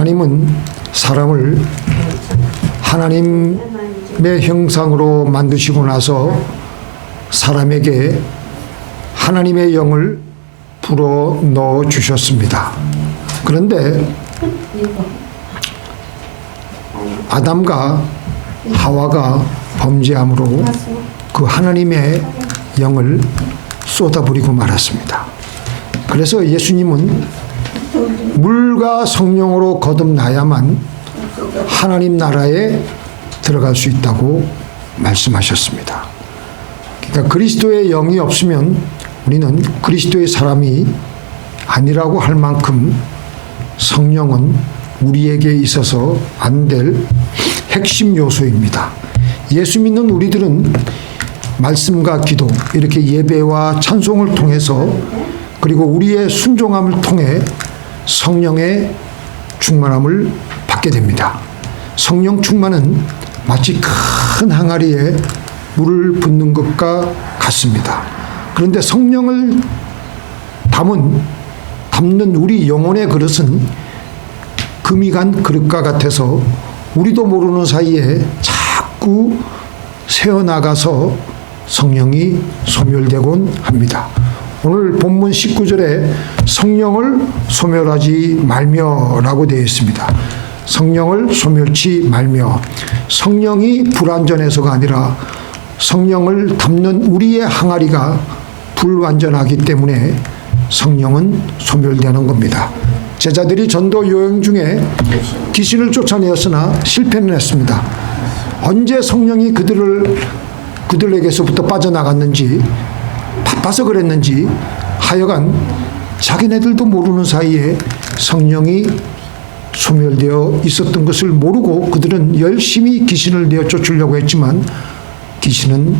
하나님은 사람을 하나님의 형상으로 만드시고 나서 사람에게 하나님의 영을 불어 넣어 주셨습니다. 그런데 아담과 하와가 범죄함으로 그 하나님의 영을 쏟아부리고 말았습니다. 그래서 예수님은 물과 성령으로 거듭나야만 하나님 나라에 들어갈 수 있다고 말씀하셨습니다. 그러니까 그리스도의 영이 없으면 우리는 그리스도의 사람이 아니라고 할 만큼 성령은 우리에게 있어서 안 될 핵심 요소입니다. 예수 믿는 우리들은 말씀과 기도, 이렇게 예배와 찬송을 통해서 그리고 우리의 순종함을 통해 성령의 충만함을 받게 됩니다. 성령 충만은 마치 큰 항아리에 물을 붓는 것과 같습니다. 그런데 성령을 담는 우리 영혼의 그릇은 금이 간 그릇과 같아서 우리도 모르는 사이에 자꾸 새어나가서 성령이 소멸되곤 합니다. 오늘 본문 19절에 성령을 소멸하지 말며라고 되어 있습니다. 성령을 소멸치 말며. 성령이 불완전해서가 아니라 성령을 담는 우리의 항아리가 불완전하기 때문에 성령은 소멸되는 겁니다. 제자들이 전도 여행 중에 귀신을 쫓아내었으나 실패는 했습니다. 언제 성령이 그들에게서부터 빠져나갔는지, 바빠서 그랬는지 하여간 자기네들도 모르는 사이에 성령이 소멸되어 있었던 것을 모르고 그들은 열심히 귀신을 내어 쫓으려고 했지만 귀신은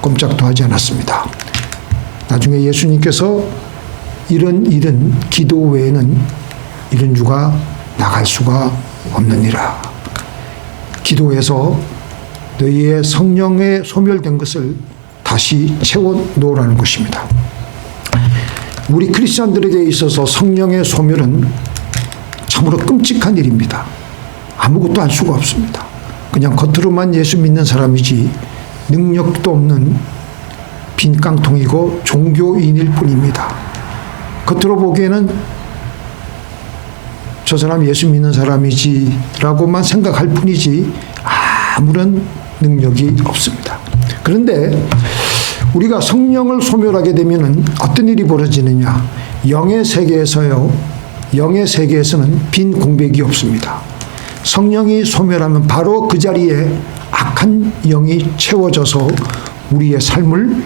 꼼짝도 하지 않았습니다. 나중에 예수님께서 이런 일은 기도 외에는 이런 주가 나갈 수가 없느니라. 기도해서 너희의 성령에 소멸된 것을 다시 채워 놓으라는 것입니다. 우리 크리스찬들에게 있어서 성령의 소멸은 참으로 끔찍한 일입니다. 아무것도 할 수가 없습니다. 그냥 겉으로만 예수 믿는 사람이지 능력도 없는 빈 깡통이고 종교인일 뿐입니다. 겉으로 보기에는 저 사람 예수 믿는 사람이지 라고만 생각할 뿐이지 아무런 능력이 없습니다. 그런데 우리가 성령을 소멸하게 되면 어떤 일이 벌어지느냐? 영의 세계에서는 빈 공백이 없습니다. 성령이 소멸하면 바로 그 자리에 악한 영이 채워져서 우리의 삶을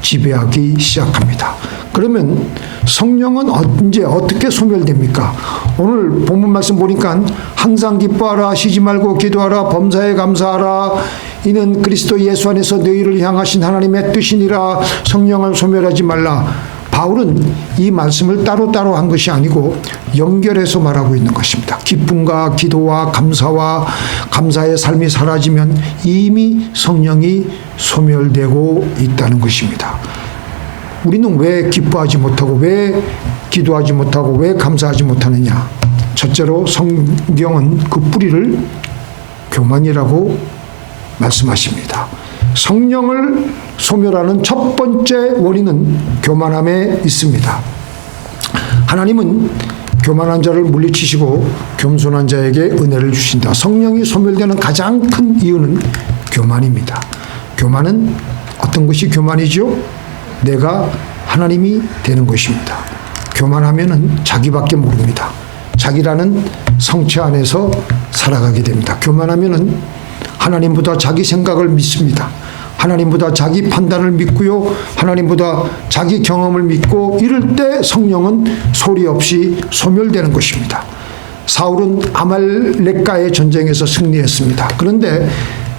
지배하기 시작합니다. 그러면 성령은 언제 어떻게 소멸됩니까? 오늘 본문 말씀 보니까 항상 기뻐하라, 쉬지 말고 기도하라, 범사에 감사하라, 이는 그리스도 예수 안에서 너희를 향하신 하나님의 뜻이니라. 성령을 소멸하지 말라. 바울은 이 말씀을 따로따로 한 것이 아니고 연결해서 말하고 있는 것입니다. 기쁨과 기도와 감사의 삶이 사라지면 이미 성령이 소멸되고 있다는 것입니다. 우리는 왜 기뻐하지 못하고, 왜 기도하지 못하고, 왜 감사하지 못하느냐? 첫째로 성경은 그 뿌리를 교만이라고 말씀하십니다. 성령을 소멸하는 첫 번째 원인은 교만함에 있습니다. 하나님은 교만한 자를 물리치시고 겸손한 자에게 은혜를 주신다. 성령이 소멸되는 가장 큰 이유는 교만입니다. 교만은 어떤 것이 교만이죠? 내가 하나님이 되는 것입니다. 교만하면은 자기밖에 모릅니다. 자기라는 성체 안에서 살아가게 됩니다. 교만하면은 하나님보다 자기 생각을 믿습니다. 하나님보다 자기 판단을 믿고요. 하나님보다 자기 경험을 믿고, 이럴 때 성령은 소리 없이 소멸되는 것입니다. 사울은 아말렉과의 전쟁에서 승리했습니다. 그런데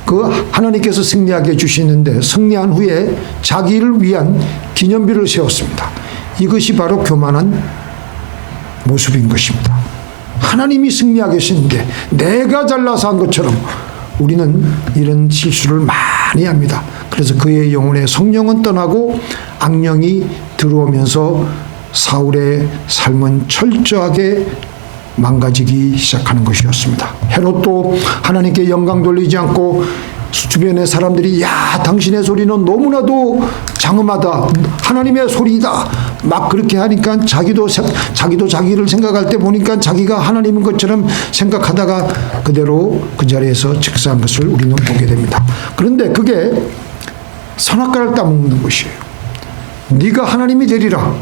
그 하나님께서 승리하게 해주시는데 승리한 후에 자기를 위한 기념비를 세웠습니다. 이것이 바로 교만한 모습인 것입니다. 하나님이 승리하게 하시는데 내가 잘나서 한 것처럼 우리는 이런 실수를 많이 합니다. 그래서 그의 영혼에 성령은 떠나고 악령이 들어오면서 사울의 삶은 철저하게 망가지기 시작하는 것이었습니다. 헤롯도 하나님께 영광 돌리지 않고 주변의 사람들이 야 당신의 소리는 너무나도 장엄하다, 하나님의 소리다, 막 그렇게 하니까 자기도 자기를 생각할 때 보니까 자기가 하나님인 것처럼 생각하다가 그대로 그 자리에서 즉사한 것을 우리는 보게 됩니다. 그런데 그게 선악과를 따먹는 것이에요. 네가 하나님이 되리라.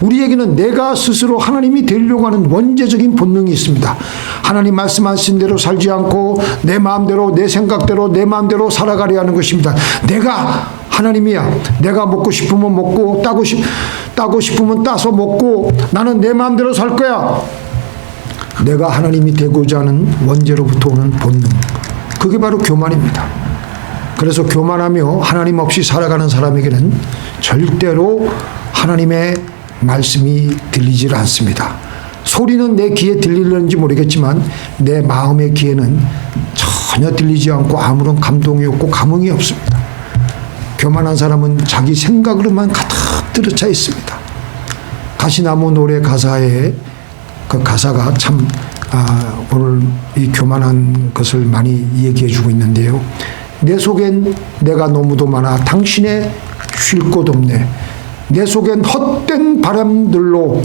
우리에게는 내가 스스로 하나님이 되려고 하는 원죄적인 본능이 있습니다. 하나님 말씀하신 대로 살지 않고 내 마음대로, 내 생각대로, 내 마음대로 살아가려 하는 것입니다. 내가 하나님이야. 내가 먹고 싶으면 먹고 따고 싶으면 따서 먹고 나는 내 마음대로 살 거야. 내가 하나님이 되고자 하는 원죄로부터 오는 본능. 그게 바로 교만입니다. 그래서 교만하며 하나님 없이 살아가는 사람에게는 절대로 하나님의 말씀이 들리질 않습니다. 소리는 내 귀에 들리는지 모르겠지만 내 마음의 귀에는 전혀 들리지 않고 아무런 감동이 없고 감흥이 없습니다. 교만한 사람은 자기 생각으로만 가득 들어차 있습니다. 가시나무 노래 가사에 그 가사가 참 오늘 이 교만한 것을 많이 얘기해 주고 있는데요. 내 속엔 내가 너무도 많아 당신의 쉴 곳 없네. 내 속엔 헛된 바람들로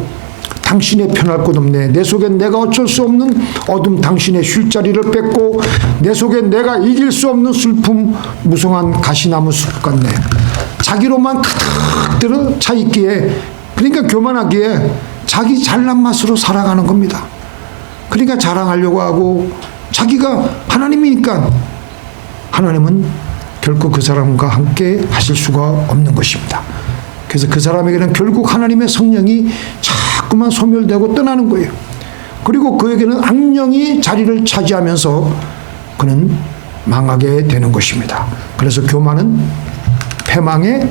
당신의 편할 곳 없네. 내 속엔 내가 어쩔 수 없는 어둠 당신의 쉴 자리를 뺏고 내 속엔 내가 이길 수 없는 슬픔 무성한 가시나무 숲 같네. 자기로만 가득 들어차 있기에, 그러니까 교만하기에 자기 잘난 맛으로 살아가는 겁니다. 그러니까 자랑하려고 하고 자기가 하나님이니까 하나님은 결코 그 사람과 함께 하실 수가 없는 것입니다. 그래서 그 사람에게는 결국 하나님의 성령이 자꾸만 소멸되고 떠나는 거예요. 그리고 그에게는 악령이 자리를 차지하면서 그는 망하게 되는 것입니다. 그래서 교만은 패망의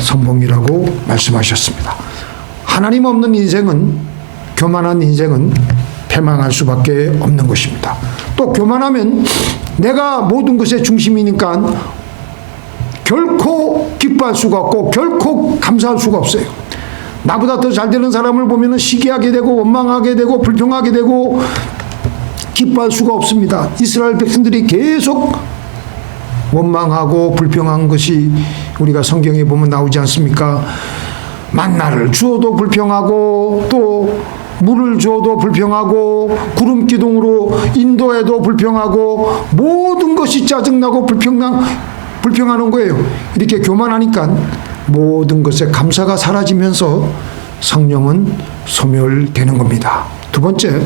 선봉이라고 말씀하셨습니다. 하나님 없는 인생은, 교만한 인생은 패망할 수밖에 없는 것입니다. 또 교만하면 내가 모든 것의 중심이니까 결코 기뻐할 수가 없고 결코 감사할 수가 없어요. 나보다 더 잘 되는 사람을 보면 시기하게 되고 원망하게 되고 불평하게 되고 기뻐할 수가 없습니다. 이스라엘 백성들이 계속 원망하고 불평한 것이 우리가 성경에 보면 나오지 않습니까? 만나를 주어도 불평하고 또 물을 주어도 불평하고 구름 기둥으로 인도해도 불평하고 모든 것이 짜증나고 불평하는 거예요. 이렇게 교만하니까 모든 것에 감사가 사라지면서 성령은 소멸되는 겁니다. 두 번째,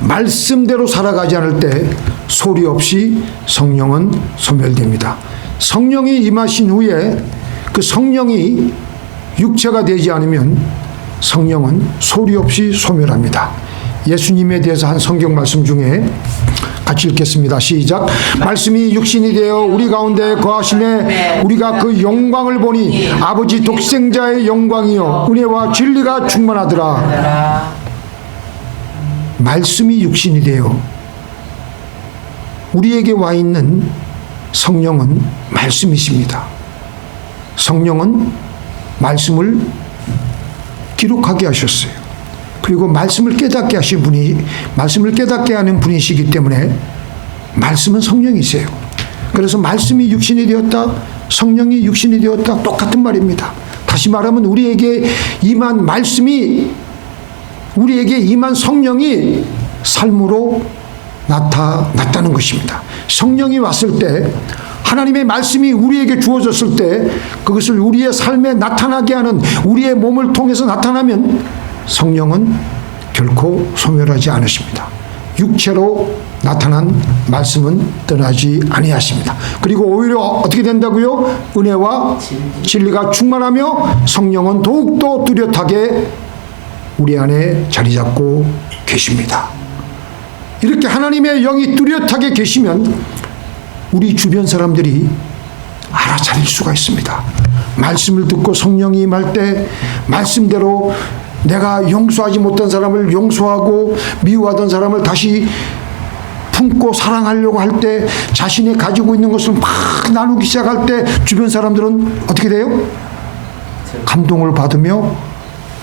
말씀대로 살아가지 않을 때 소리 없이 성령은 소멸됩니다. 성령이 임하신 후에 그 성령이 육체가 되지 않으면 성령은 소리 없이 소멸합니다. 예수님에 대해서 한 성경 말씀 중에 같이 읽겠습니다. 시작. 말씀이 육신이 되어 우리 가운데 거하심에 우리가 그 영광을 보니 아버지 독생자의 영광이요 은혜와 진리가 충만하더라. 말씀이 육신이 되어 우리에게 와 있는 성령은 말씀이십니다. 성령은 말씀을 기록하게 하셨어요. 그리고 말씀을 깨닫게 하신 분이, 말씀을 깨닫게 하는 분이시기 때문에 말씀은 성령이세요. 그래서 말씀이 육신이 되었다, 성령이 육신이 되었다, 똑같은 말입니다. 다시 말하면 우리에게 임한 말씀이, 우리에게 임한 성령이 삶으로 나타났다는 것입니다. 성령이 왔을 때, 하나님의 말씀이 우리에게 주어졌을 때 그것을 우리의 삶에 나타나게 하는, 우리의 몸을 통해서 나타나면 성령은 결코 소멸하지 않으십니다. 육체로 나타난 말씀은 떠나지 아니하십니다. 그리고 오히려 어떻게 된다고요? 은혜와 진리가 충만하며 성령은 더욱더 뚜렷하게 우리 안에 자리 잡고 계십니다. 이렇게 하나님의 영이 뚜렷하게 계시면 우리 주변 사람들이 알아차릴 수가 있습니다. 말씀을 듣고 성령이 임할 때 말씀대로 내가 용서하지 못한 사람을 용서하고 미워하던 사람을 다시 품고 사랑하려고 할 때, 자신이 가지고 있는 것을 막 나누기 시작할 때 주변 사람들은 어떻게 돼요? 감동을 받으며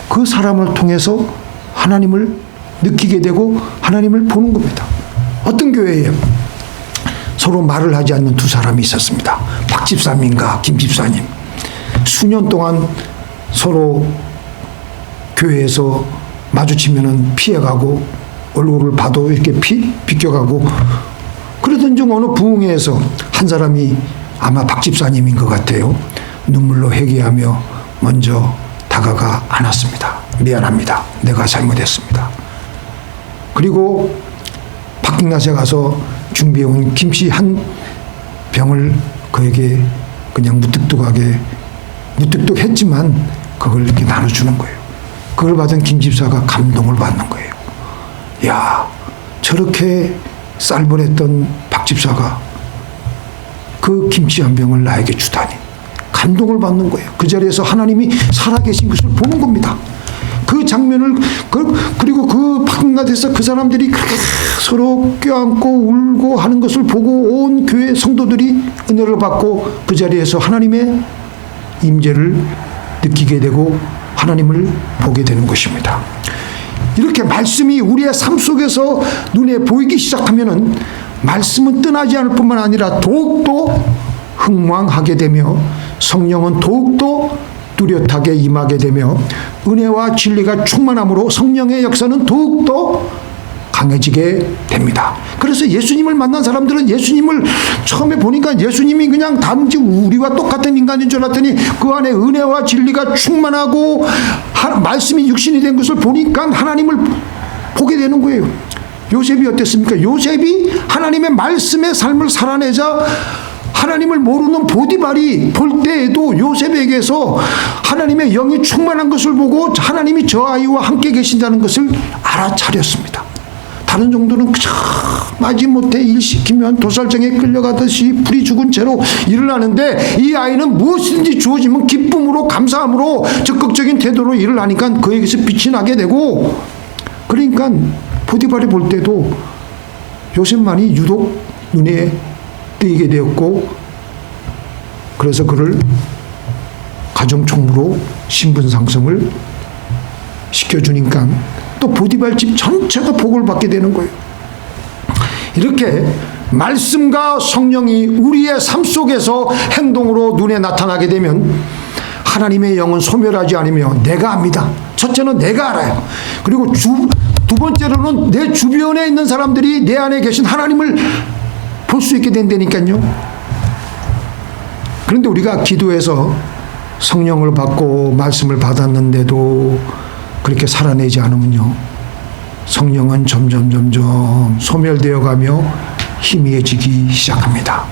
그 사람을 통해서 하나님을 느끼게 되고 하나님을 보는 겁니다. 어떤 교회에 서로 말을 하지 않는 두 사람이 있었습니다. 박 집사님과 김 집사님. 수년 동안 서로 교회에서 마주치면은 피해가고 얼굴을 봐도 이렇게 비껴가고 그러던 중 어느 부흥회에서 한 사람이 아마 박 집사님인 것 같아요. 눈물로 회개하며 먼저 다가가 안았습니다. 미안합니다. 내가 잘못했습니다. 그리고 박빙낫에 가서 준비해온 김치 한 병을 그에게 그냥 무뚝뚝했지만 그걸 이렇게 나눠주는 거예요. 그걸 받은 김 집사가 감동을 받는 거예요. 야, 저렇게 쌀벌했던 박 집사가 그 김치 한 병을 나에게 주다니 감동을 받는 거예요. 그 자리에서 하나님이 살아계신 것을 보는 겁니다. 그 장면을 그리고 그 박빙낫에서 그 사람들이 그렇게 서로 껴안고 울고 하는 것을 보고 온 교회 성도들이 은혜를 받고 그 자리에서 하나님의 임재를 느끼게 되고 하나님을 보게 되는 것입니다. 이렇게 말씀이 우리의 삶 속에서 눈에 보이기 시작하면은 말씀은 떠나지 않을 뿐만 아니라 더욱더 흥왕하게 되며 성령은 더욱더 뚜렷하게 임하게 되며 은혜와 진리가 충만함으로 성령의 역사는 더욱더 강해지게 됩니다. 그래서 예수님을 만난 사람들은 예수님을 처음에 보니까 예수님이 그냥 단지 우리와 똑같은 인간인 줄 알았더니 그 안에 은혜와 진리가 충만하고 말씀이 육신이 된 것을 보니까 하나님을 보게 되는 거예요. 요셉이 어땠습니까? 요셉이 하나님의 말씀의 삶을 살아내자 하나님을 모르는 보디발이 볼 때에도 요셉에게서 하나님의 영이 충만한 것을 보고 하나님이 저 아이와 함께 계신다는 것을 알아차렸습니다. 다른 정도는 그저 마지못해 일 시키면 도살장에 끌려가듯이 불이 죽은 채로 일을 하는데 이 아이는 무엇이든지 주어지면 기쁨으로 감사함으로 적극적인 태도로 일을 하니까 그에게서 빛이 나게 되고 그러니까 보디발이 볼 때도 요셉만이 유독 눈에 띄게 되었고 그래서 그를 가정총무로 신분 상승을 시켜주니까 또 보디발 집 전체가 복을 받게 되는 거예요. 이렇게 말씀과 성령이 우리의 삶 속에서 행동으로 눈에 나타나게 되면 하나님의 영은 소멸하지 않으며 내가 압니다. 첫째는 내가 알아요. 그리고 두 번째로는 내 주변에 있는 사람들이 내 안에 계신 하나님을 볼 수 있게 된다니까요. 그런데 우리가 기도해서 성령을 받고 말씀을 받았는데도 그렇게 살아내지 않으면요, 성령은 점점 소멸되어 가며 희미해지기 시작합니다.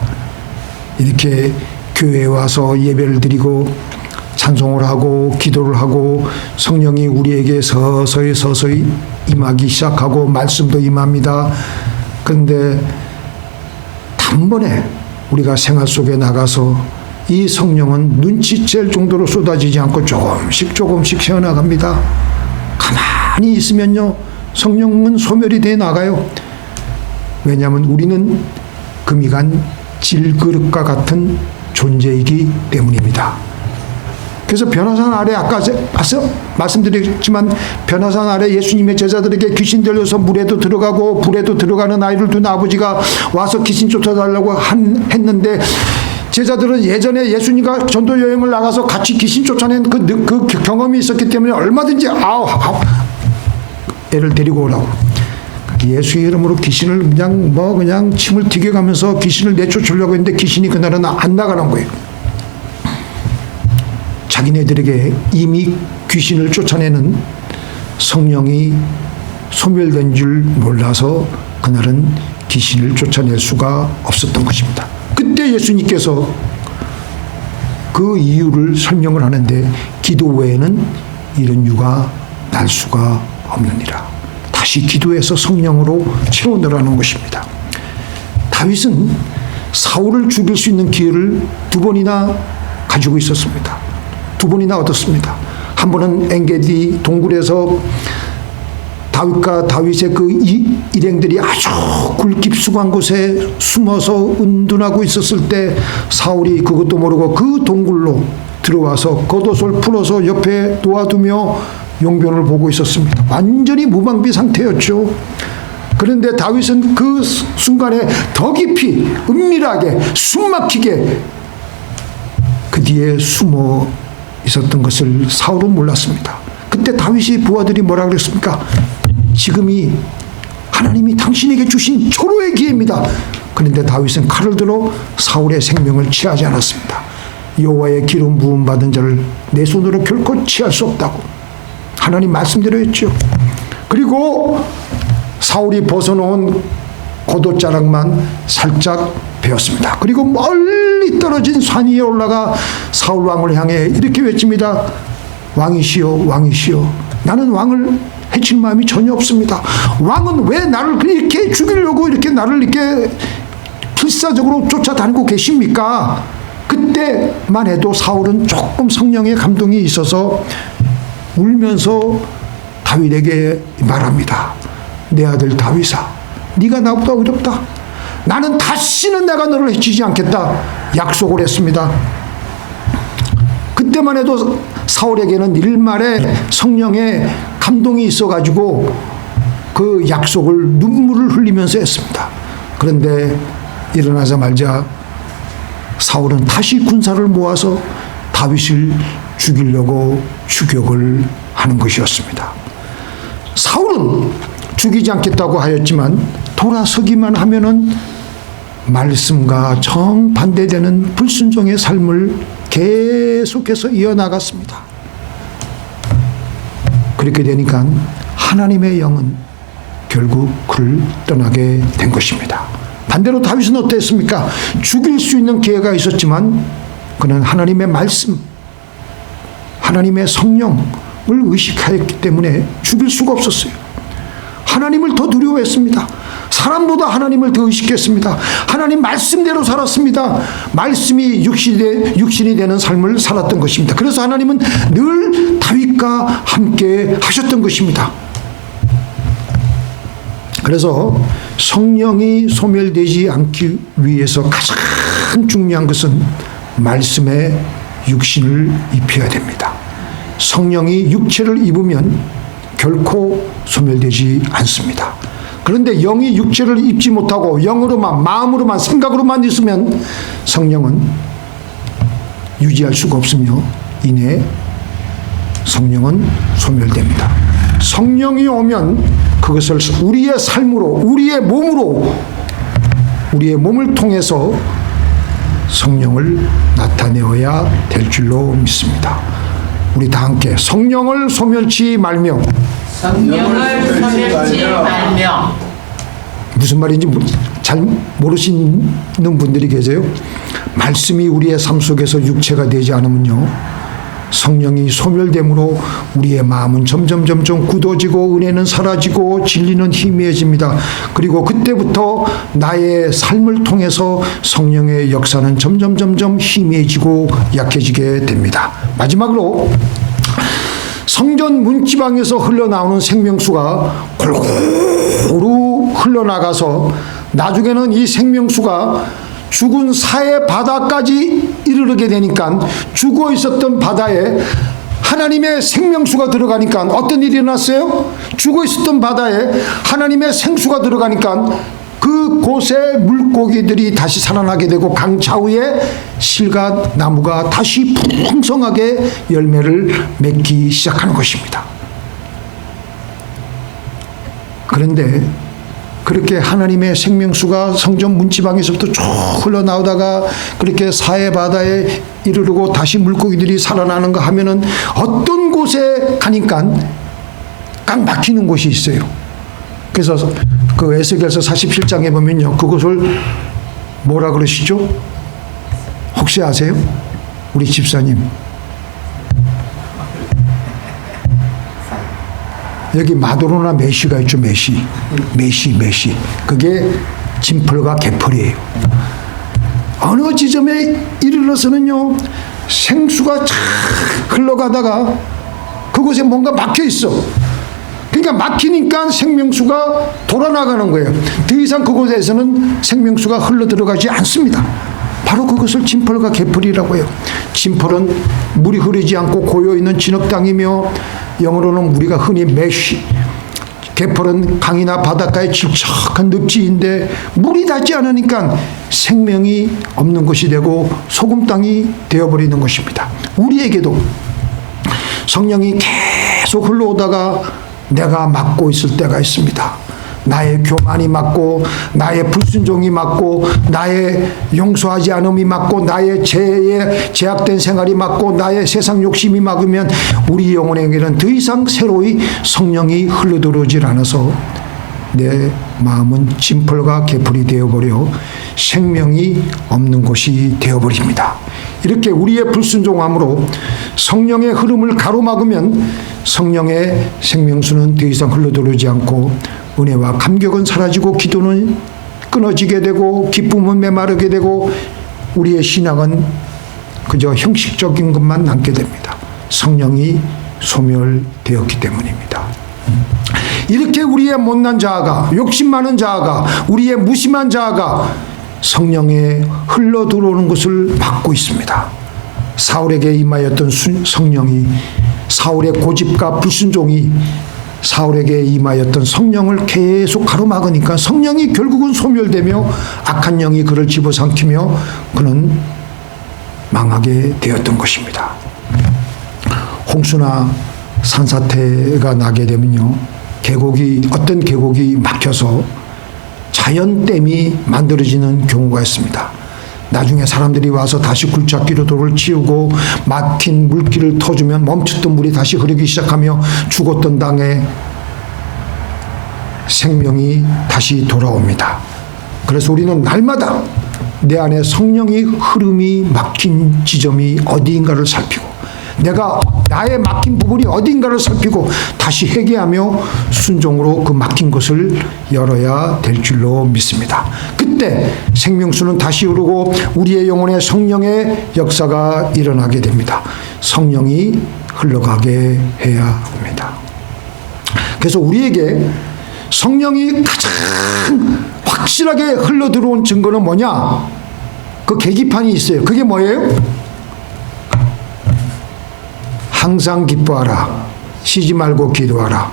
이렇게 교회에 와서 예배를 드리고 찬송을 하고 기도를 하고 성령이 우리에게 서서히 임하기 시작하고 말씀도 임합니다. 그런데 단번에 우리가 생활 속에 나가서 이 성령은 눈치챌 정도로 쏟아지지 않고 조금씩 새어나갑니다. 가만히 있으면요, 성령은 소멸이 돼 나가요. 왜냐하면 우리는 금이간 질그릇과 같은 존재이기 때문입니다. 그래서 변화산 아래 아까 말씀드렸지만 변화산 아래 예수님의 제자들에게 귀신 들려서 물에도 들어가고 불에도 들어가는 아이를 둔 아버지가 와서 귀신 쫓아달라고 했는데 제자들은 예전에 예수님과 전도 여행을 나가서 같이 귀신 쫓아낸 그 경험이 있었기 때문에 얼마든지 애를 데리고 오라고 예수의 이름으로 귀신을 그냥 침을 튀겨가면서 귀신을 내쫓으려고 했는데 귀신이 그날은 안 나가는 거예요. 자기네들에게 이미 귀신을 쫓아내는 성령이 소멸된 줄 몰라서 그날은 귀신을 쫓아낼 수가 없었던 것입니다. 그때 예수님께서 그 이유를 설명을 하는데 기도 외에는 이런 유가 날 수가 없느니라. 다시 기도해서 성령으로 채우느라는 것입니다. 다윗은 사울을 죽일 수 있는 기회를 2번이나 가지고 있었습니다. 2번이나 얻었습니다. 한 번은 엔게디 동굴에서 다윗과 다윗의 그 일행들이 아주 굴깊숙한 곳에 숨어서 은둔하고 있었을 때 사울이 그것도 모르고 그 동굴로 들어와서 겉옷을 풀어서 옆에 놓아두며 용변을 보고 있었습니다. 완전히 무방비 상태였죠. 그런데 다윗은 그 순간에 더 깊이 은밀하게 숨막히게 그 뒤에 숨어 있었던 것을 사울은 몰랐습니다. 그때 다윗이 부하들이 뭐라 그랬습니까? 지금이 하나님이 당신에게 주신 초로의 기회입니다. 그런데 다윗은 칼을 들어 사울의 생명을 취하지 않았습니다. 여호와의 기름 부음 받은 자를 내 손으로 결코 취할 수 없다고 하나님 말씀대로 했죠. 그리고 사울이 벗어놓은 겉옷자락만 살짝 베었습니다. 그리고 멀리 떨어진 산 위에 올라가 사울 왕을 향해 이렇게 외칩니다. 왕이시여, 왕이시여, 나는 왕을 해칠 마음이 전혀 없습니다. 왕은 왜 나를 이렇게 죽이려고 이렇게 나를 이렇게 필사적으로 쫓아다니고 계십니까? 그때만 해도 사울은 조금 성령의 감동이 있어서 울면서 다윗에게 말합니다. 내 아들 다윗아, 네가 나보다 어렵다. 나는 다시는 내가 너를 해치지 않겠다 약속을 했습니다. 그때만 해도 사울에게는 일말의 성령의 감동이 있어가지고 그 약속을 눈물을 흘리면서 했습니다. 그런데 일어나자마자 사울은 다시 군사를 모아서 다윗을 죽이려고 추격을 하는 것이었습니다. 사울은 죽이지 않겠다고 하였지만 돌아서기만 하면은 말씀과 정반대되는 불순종의 삶을 계속해서 이어나갔습니다. 그렇게 되니까 하나님의 영은 결국 그를 떠나게 된 것입니다. 반대로 다윗은 어땠습니까? 죽일 수 있는 기회가 있었지만 그는 하나님의 말씀, 하나님의 성령을 의식하였기 때문에 죽일 수가 없었어요. 하나님을 더 두려워했습니다. 사람보다 하나님을 더 의식했습니다. 하나님 말씀대로 살았습니다. 말씀이 육신이 되는 삶을 살았던 것입니다. 그래서 하나님은 늘 다윗과 함께 하셨던 것입니다. 그래서 성령이 소멸되지 않기 위해서 가장 중요한 것은 말씀에 육신을 입혀야 됩니다. 성령이 육체를 입으면 결코 소멸되지 않습니다. 그런데 영이 육체를 입지 못하고 영으로만, 마음으로만, 생각으로만 있으면 성령은 유지할 수가 없으며 이내 성령은 소멸됩니다. 성령이 오면 그것을 우리의 삶으로, 우리의 몸으로, 우리의 몸을 통해서 성령을 나타내어야 될 줄로 믿습니다. 우리 다 함께 성령을 소멸치 말며, 성령을 소멸치 말며. 무슨 말인지 잘 모르시는 분들이 계세요. 말씀이 우리의 삶 속에서 육체가 되지 않으면요, 성령이 소멸됨으로 우리의 마음은 점점 굳어지고 은혜는 사라지고 진리는 희미해집니다. 그리고 그때부터 나의 삶을 통해서 성령의 역사는 점점 희미해지고 약해지게 됩니다. 마지막으로 성전 문지방에서 흘러나오는 생명수가 골고루 흘러나가서 나중에는 이 생명수가 죽은 사의 바다까지 이르게 되니까 죽어 있었던 바다에 하나님의 생명수가 들어가니까 어떤 일이 일어났어요? 죽어 있었던 바다에 하나님의 생수가 들어가니까 그곳에 물고기들이 다시 살아나게 되고 강 좌우에 실과 나무가 다시 풍성하게 열매를 맺기 시작하는 것입니다. 그런데 그렇게 하나님의 생명수가 성전 문지방에서부터 쭉 흘러나오다가 그렇게 사해 바다에 이르르고 다시 물고기들이 살아나는가 하면은 어떤 곳에 가니까 꽉 막히는 곳이 있어요. 그래서 그 에스겔서 47장에 보면요, 그곳을 뭐라 그러시죠? 혹시 아세요? 우리 집사님. 여기 마도로나 메시가 있죠. 메시. 그게 진펄과 개펄이에요. 어느 지점에 이르러서는요, 생수가 쫙 흘러가다가 그곳에 뭔가 막혀 있어. 그러니까 막히니까 생명수가 돌아나가는 거예요. 더 이상 그곳에서는 생명수가 흘러 들어가지 않습니다. 바로 그것을 진펄과 개펄이라고 해요. 진펄은 물이 흐르지 않고 고여있는 진흙 땅이며 영어로는 우리가 흔히 메쉬, 개펄은 강이나 바닷가의 질척한 늪지인데 물이 닿지 않으니까 생명이 없는 것이 되고 소금 땅이 되어버리는 것입니다. 우리에게도 성령이 계속 흘러오다가 내가 막고 있을 때가 있습니다. 나의 교만이 막고, 나의 불순종이 막고, 나의 용서하지 않음이 막고, 나의 죄에 제약된 생활이 막고, 나의 세상 욕심이 막으면 우리 영혼에게는 더 이상 새로이 성령이 흘러들어오질 않아서 내 마음은 진펄과 개풀이 되어버려 생명이 없는 곳이 되어버립니다. 이렇게 우리의 불순종함으로 성령의 흐름을 가로막으면 성령의 생명수는 더 이상 흘러들어오지 않고 은혜와 감격은 사라지고 기도는 끊어지게 되고 기쁨은 메마르게 되고 우리의 신앙은 그저 형식적인 것만 남게 됩니다. 성령이 소멸되었기 때문입니다. 이렇게 우리의 못난 자아가, 욕심 많은 자아가, 우리의 무심한 자아가 성령에 흘러 들어오는 것을 막고 있습니다. 사울에게 임하였던 성령이, 사울의 고집과 불순종이 사울에게 임하였던 성령을 계속 가로막으니까 성령이 결국은 소멸되며 악한 영이 그를 집어삼키며 그는 망하게 되었던 것입니다. 홍수나 산사태가 나게 되면요, 어떤 계곡이 막혀서 자연댐이 만들어지는 경우가 있습니다. 나중에 사람들이 와서 다시 굴착기로 돌을 치우고 막힌 물길을 터주면 멈췄던 물이 다시 흐르기 시작하며 죽었던 땅에 생명이 다시 돌아옵니다. 그래서 우리는 날마다 내 안에 성령의 흐름이 막힌 지점이 어디인가를 살피고 나의 막힌 부분이 어디인가를 살피고 다시 회개하며 순종으로 그 막힌 것을 열어야 될 줄로 믿습니다. 그때 생명수는 다시 흐르고 우리의 영혼에 성령의 역사가 일어나게 됩니다. 성령이 흘러가게 해야 합니다. 그래서 우리에게 성령이 가장 확실하게 흘러들어온 증거는 뭐냐? 그 계기판이 있어요. 그게 뭐예요? 항상 기뻐하라. 쉬지 말고 기도하라.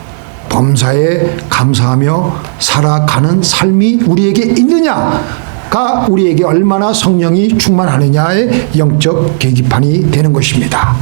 범사에 감사하며 살아가는 삶이 우리에게 있느냐가 우리에게 얼마나 성령이 충만하느냐의 영적 계기판이 되는 것입니다.